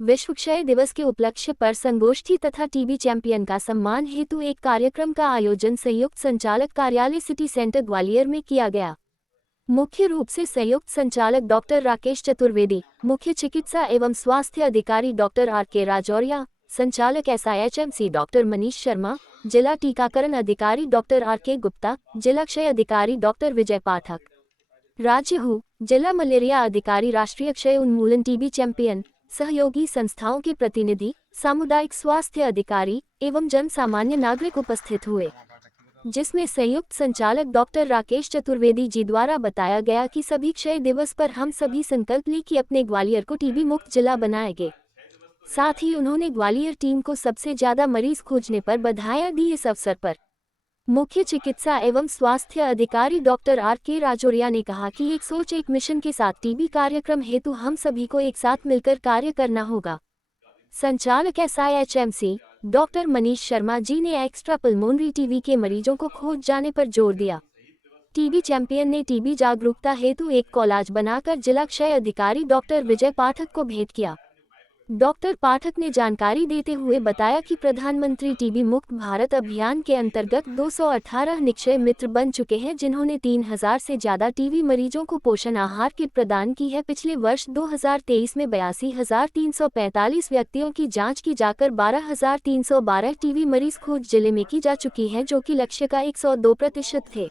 विश्व क्षय दिवस के उपलक्ष्य पर संगोष्ठी तथा टीबी चैंपियन का सम्मान हेतु एक कार्यक्रम का आयोजन संयुक्त संचालक कार्यालय सिटी सेंटर ग्वालियर में किया गया। मुख्य रूप से संयुक्त संचालक डॉक्टर राकेश चतुर्वेदी, मुख्य चिकित्सा एवं स्वास्थ्य अधिकारी डॉक्टर आर.के. राजौरिया, संचालक SIHMC डॉक्टर मनीष शर्मा, जिला टीकाकरण अधिकारी डॉक्टर आर.के. गुप्ता, जिला क्षय अधिकारी डॉक्टर विजय पाठक, राज्य हु, जिला मलेरिया अधिकारी, राष्ट्रीय क्षय उन्मूलन टीबी चैंपियन, सहयोगी संस्थाओं के प्रतिनिधि, सामुदायिक स्वास्थ्य अधिकारी एवं जन सामान्य नागरिक उपस्थित हुए, जिसमें संयुक्त संचालक डॉक्टर राकेश चतुर्वेदी जी द्वारा बताया गया कि सभी क्षय दिवस पर हम सभी संकल्प लें कि अपने ग्वालियर को टीबी मुक्त जिला बनाएंगे। साथ ही उन्होंने ग्वालियर टीम को सबसे ज्यादा मरीज खोजने पर बधाई दी। इस अवसर पर मुख्य चिकित्सा एवं स्वास्थ्य अधिकारी डॉक्टर आर.के. राजौरिया ने कहा कि एक सोच एक मिशन के साथ टीबी कार्यक्रम हेतु हम सभी को एक साथ मिलकर कार्य करना होगा। संचालक SIHMC डॉक्टर मनीष शर्मा जी ने एक्स्ट्रा पल्मोनरी टीबी के मरीजों को खोज जाने पर जोर दिया। टीबी चैंपियन ने टीबी जागरूकता हेतु एक कोलाज बनाकर जिला क्षय अधिकारी डॉक्टर विजय पाठक को भेंट किया। डॉक्टर पाठक ने जानकारी देते हुए बताया कि प्रधानमंत्री टीबी मुक्त भारत अभियान के अंतर्गत 218 निक्षय मित्र बन चुके हैं, जिन्होंने 3000 से ज्यादा टीबी मरीजों को पोषण आहार किट प्रदान की है। पिछले वर्ष 2023 में 82,345 व्यक्तियों की जांच की जाकर 12,312 टीबी मरीज खोज जिले में की जा चुकी है, जो कि लक्ष्य का 102% थे।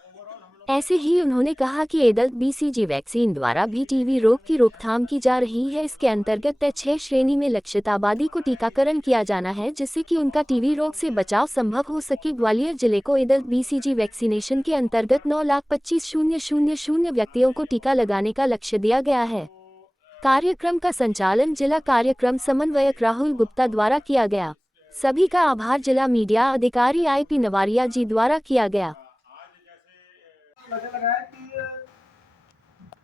ऐसे ही उन्होंने कहा कि एडल्ट BCG वैक्सीन द्वारा भी टीबी रोग की रोकथाम की जा रही है। इसके अंतर्गत तय 6 श्रेणी में लक्षित आबादी को टीकाकरण किया जाना है, जिससे कि उनका टीबी रोग से बचाव संभव हो सके। ग्वालियर जिले को एडल्ट BCG वैक्सीनेशन के अंतर्गत 9,25,000 व्यक्तियों को टीका लगाने का लक्ष्य दिया गया है। कार्यक्रम का संचालन जिला कार्यक्रम समन्वयक राहुल गुप्ता द्वारा किया गया। सभी का आभार जिला मीडिया अधिकारी IP नवारिया जी द्वारा किया गया। मुझे लगा है कि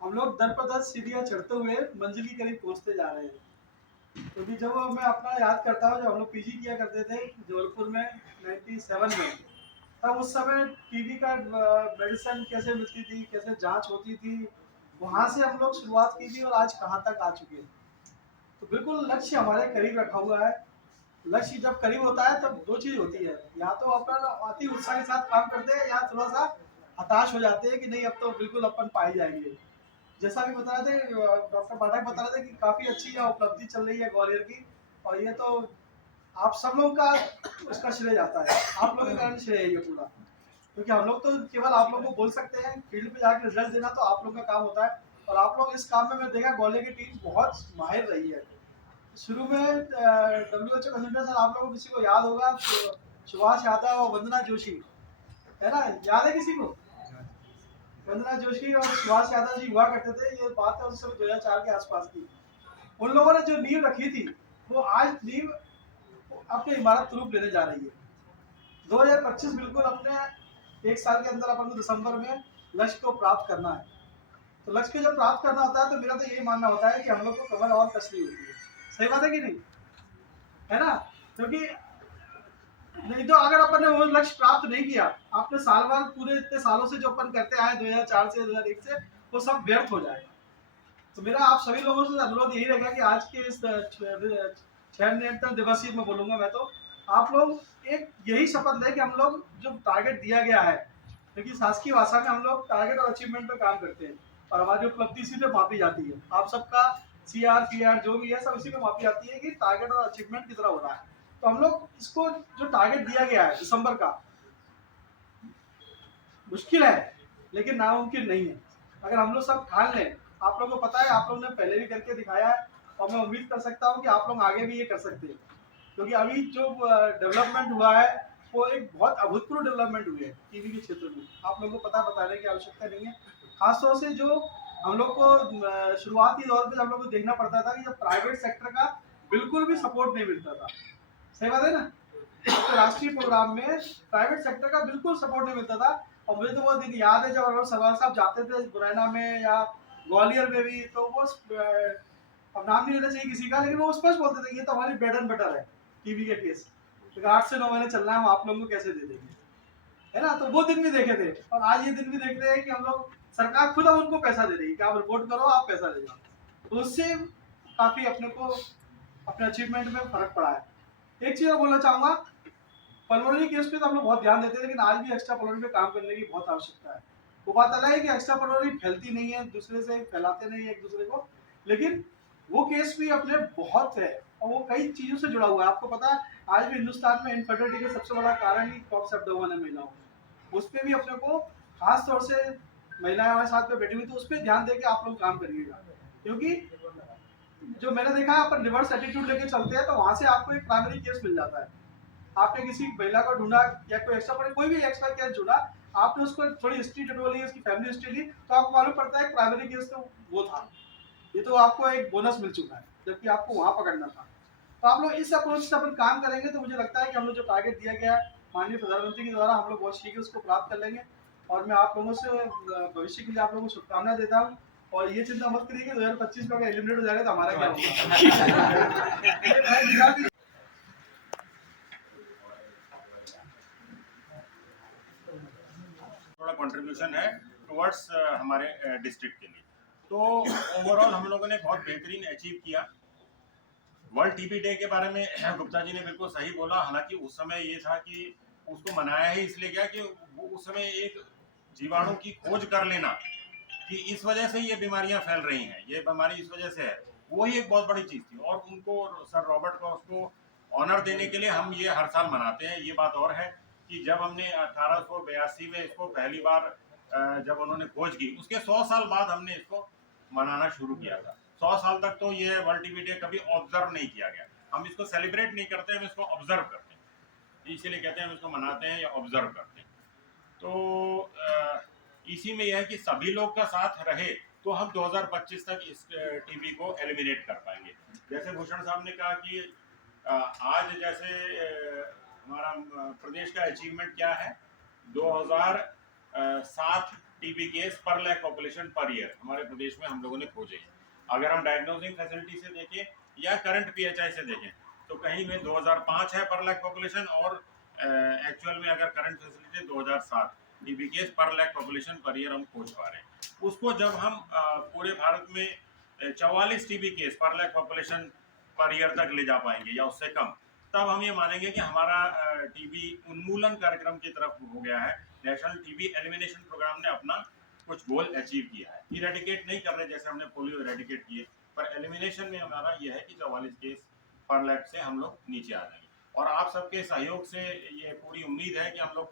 हम लोग दर पर दर सीढ़ियाँ चढ़ते हुए मंजिल के करीब पहुंचते जा रहे हैं। क्योंकि जब मैं अपना याद करता हूँ, जब हम लोग PG किया करते थे जबलपुर में 97 में, तब उस समय टीबी का मेडिसिन कैसे मिलती थी, कैसे जांच होती थी, वहाँ से हम लोग शुरुआत की थी और आज कहाँ तक आ चुके हैं। तो बिल्कुल लक्ष्य हमारे करीब रखा हुआ है। लक्ष्य जब करीब होता है तब दो चीज़ होती है, या तो अपन अति उत्साह के साथ काम करते हैं या थोड़ा सा हताश हो जाते हैं कि नहीं अब तो बिल्कुल अपन पाए जाएंगे। जैसा भी बता रहे थे डॉक्टर पाठक बता रहे थे कि काफ़ी अच्छी यह उपलब्धि चल रही है ग्वालियर की, और ये तो आप सब लोगों का उसका श्रेय जाता है, आप लोगों के कारण श्रेय है ये पूरा। क्योंकि हम लोग तो केवल आप लोगों को बोल सकते हैं, फील्ड पे जाकर रिजल्ट देना तो आप लोगों का काम होता है। और आप लोग इस काम में मैं देखा ग्वालियर की टीम बहुत माहिर रही है। शुरू में WHO कंसल्टेंट सर, आप लोगों को किसी को याद होगा, सुभाष यादव और वंदना जोशी, है ना, याद है किसी को? वंदना जोशी और सुभाष यादव जी हुआ करते थे, ये बात है उस समय 2004 के आसपास की। उन लोगों ने जो नींव रखी थी वो आज नींव अपनी इमारत रूप लेने जा रही है। 2025 बिल्कुल अपने एक साल के अंदर अपन को दिसंबर में लक्ष्य को प्राप्त करना है। तो लक्ष्य को जब प्राप्त करना होता है तो मेरा तो यही मानना होता है कि हम लोग को कमर और कसनी होती है। सही बात है कि नहीं, है ना? क्योंकि नहीं तो अगर अपन ने वो लक्ष्य प्राप्त नहीं किया, आपने साल भर पूरे इतने सालों से जो अपन करते आए 2004 से 2001 से, वो सब व्यर्थ हो जाएगा। तो मेरा आप सभी लोगों से अनुरोध यही रहेगा कि आज के इस क्षय नियंत्रण दिवस ही मैं बोलूंगा, मैं तो आप लोग एक यही शपथ लें कि हम लोग जो टारगेट दिया गया है, क्योंकि शासकीय भाषा में हम लोग टारगेट और अचीवमेंट पे काम करते हैं और हमारी उपलब्धि इसी पे मापी जाती है। आप सबका CR PR जो भी है सब इसी पे मापी जाती है कि टारगेट और अचीवमेंट कितना हो रहा है। तो हम लोग इसको जो टारगेट दिया गया है दिसंबर का, मुश्किल है लेकिन नामुमकिन नहीं है। अगर हम लोग सब ठान लें, आप लोगों को पता है, आप लोगों ने पहले भी करके दिखाया है और मैं उम्मीद कर सकता हूँ कि आप लोग आगे भी ये कर सकते हैं। क्योंकि अभी जो डेवलपमेंट हुआ है वो एक बहुत अभूतपूर्व डेवलपमेंट हुई है टीबी के क्षेत्र में। आप लोगों को पता बताने की आवश्यकता नहीं है। खासतौर से जो हम लोग को शुरुआती दौर पे हम लोग को देखना पड़ता था कि जब प्राइवेट सेक्टर का बिल्कुल भी सपोर्ट नहीं मिलता था। सही बात है ना? तो राष्ट्रीय प्रोग्राम में प्राइवेट सेक्टर का बिल्कुल सपोर्ट नहीं मिलता था। और मुझे तो वो दिन याद है जब हम लोग सरवाल साहब जाते थे मुरैना में या ग्वालियर में भी, तो वो अब नाम नहीं लेना चाहिए किसी का, लेकिन वो स्पष्ट बोलते थे ये तो हमारी ब्रेड एंड बटर है टीबी के केस, तो 8 से 9 महीने चलना है, हम आप लोगों को कैसे दे देंगे, है ना? तो वो दिन भी देखे थे और आज ये दिन भी देख रहे हैं कि हम लोग सरकार खुद उनको पैसा दे रही है कि आप रिपोर्ट करो, आप पैसा ले जाओ। तो उससे काफी अपने को अपने अचीवमेंट में फर्क पड़ा है। एक चीज़ और बोलना चाहूँगा, पल्मोनरी केस पे तो हम लोग बहुत ध्यान देते हैं, लेकिन आज भी एक्स्ट्रा पल्मोनरी पे काम करने की बहुत आवश्यकता है। वो बात अलग है कि एक्स्ट्रा पल्मोनरी फैलती नहीं है, दूसरे से फैलाते नहीं है एक दूसरे को, लेकिन वो केस भी अपने बहुत है और वो कई चीज़ों से जुड़ा हुआ है। आपको पता है, आज भी हिंदुस्तान में इनफर्टिलिटी का सबसे बड़ा कारण ही कॉक्स एब्डोमेन है महिलाओं में। उस पे भी अपने को खास तौर से महिलाएं हमारे साथ में बैठी हुई, तो उस पर ध्यान देके आप लोग काम करिएगा, क्योंकि जो मैंने देखा है अपन रिवर्स एटीट्यूड लेके चलते हैं तो वहां से आपको एक प्राइमरी केस मिल जाता है। आपने किसी महिला को ढूंढा या कोई एक्स्ट्रा पर कोई भी एक्स्ट्रा केस ढूंढा, आपने उसको थोड़ी हिस्ट्री टटोली, उसकी फैमिली हिस्ट्री ली, तो आपको मालूम पड़ता है प्राइमरी केस तो वो था। ये तो आपको एक बोनस मिल चुका है, जबकि आपको वहां पकड़ना था। तो आप लोग इस अप्रोच से अपन काम करेंगे तो मुझे लगता है कि हम लोग जो टारगेट दिया गया है माननीय प्रधानमंत्री के द्वारा, हम लोग बहुत शीघ्र उसको प्राप्त कर लेंगे। और मैं आप लोगों से भविष्य के लिए आप लोगों को शुभकामनाएं देता हूँ। और ये चिंता मत करिए कि 2025 में अगर एलिमिनेट हो जाएगा तो हमारा क्या होगा। थोड़ा कंट्रीब्यूशन है टुवर्ड्स हमारे डिस्ट्रिक्ट के लिए। तो ओवरऑल हम लोगों ने बहुत बेहतरीन अचीव किया। वर्ल्ड टीबी डे के बारे में गुप्ता जी ने बिल्कुल सही बोला। हालांकि उस समय ये था कि उसको मनाया ही इसलिए गया कि उस समय एक जीवाणु की खोज कर लेना कि इस वजह से ये बीमारियां फैल रही हैं, ये बीमारी इस वजह से है, वो ही एक बहुत बड़ी चीज थी। और उनको, सर रॉबर्ट को, उसको ऑनर देने के लिए हम ये हर साल मनाते हैं। ये बात और है कि जब हमने 1882 में इसको पहली बार जब उन्होंने खोज की, उसके 100 साल बाद हमने इसको मनाना शुरू किया था। 100 साल तक तो ये वर्ल्ड टीबी डे कभी ऑब्जर्व नहीं किया गया। हम इसको सेलिब्रेट नहीं करते, हम इसको ऑब्जर्व करते हैं, इसीलिए कहते हैं हम इसको मनाते हैं या ऑब्जर्व करते हैं। तो इसी में यह है कि सभी लोग का साथ रहे तो हम 2025 तक इस टीबी को एलिमिनेट कर पाएंगे। जैसे भूषण साहब ने कहा कि आज जैसे हमारा प्रदेश का अचीवमेंट क्या है, 2007 टीबी केस पर लैख पॉपुलेशन पर ईयर हमारे प्रदेश में हम लोगों ने खोजे हैं। अगर हम डायग्नोसिंग फैसिलिटी से देखें या करंट पीएचआई से देखें तो कहीं में 2005 है पर लैख पॉपुलेशन, और एक्चुअल में अगर करंट फैसिलिटी 2007 टीबी केस पर लैख पॉपुलेशन पर ईयर हम खोज पा रहे हैं। उसको जब हम पूरे भारत में 44 टीबी केस पर लैख पॉपुलेशन पर ईयर तक ले जा पाएंगे या उससे कम, तब हम ये मानेंगे कि हमारा टीबी उन्मूलन कार्यक्रम की तरफ हो गया है। नेशनल टीबी एलिमिनेशन प्रोग्राम ने अपना कुछ गोल अचीव किया है। इरेडिकेट नहीं कर रहे जैसे हमने पोलियो इरेडिकेट किए, पर एलिमिनेशन में हमारा यह है कि 44 केस पर लैख से हम लोग नीचे आ जाएंगे। और आप सबके सहयोग से ये पूरी उम्मीद है कि हम लोग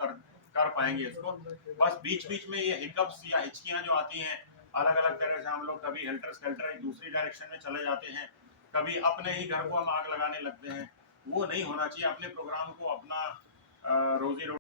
कर पाएंगे इसको। बस बीच बीच में ये हिकअप्स या हिचकियां जो आती हैं अलग अलग तरह से, हम लोग कभी हेल्टर स्केल्टर दूसरी डायरेक्शन में चले जाते हैं, कभी अपने ही घर को हम आग लगाने लगते हैं, वो नहीं होना चाहिए। अपने प्रोग्राम को, अपना रोजी रोटी